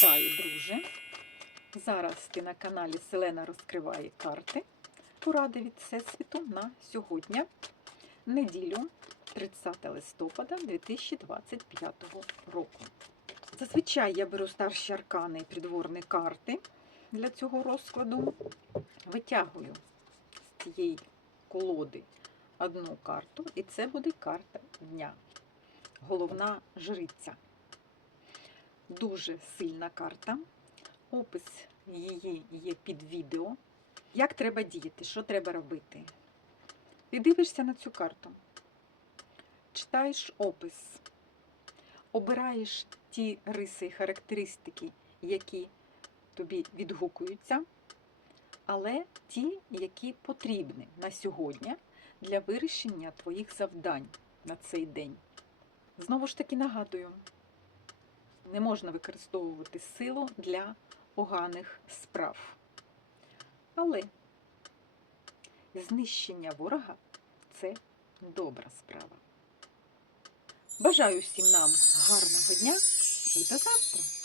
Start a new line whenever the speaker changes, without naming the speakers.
Вітаю, друже! Зараз ти на каналі Селена розкриває карти. Поради від Всесвіту на сьогодні, неділю, 30 листопада 2025 року. Зазвичай я беру старші аркани і придворні карти для цього розкладу. Витягую з цієї колоди одну карту, і це буде карта дня. Головна жриця. Дуже сильна карта. Опис її є під відео. Як треба діяти, що треба робити? Ти дивишся на цю карту, читаєш опис, обираєш ті риси і характеристики, які тобі відгукуються, але ті, які потрібні на сьогодні для вирішення твоїх завдань на цей день. Знову ж таки нагадую, не можна використовувати силу для поганих справ. Але знищення ворога це добра справа. Бажаю всім нам гарного дня і до завтра!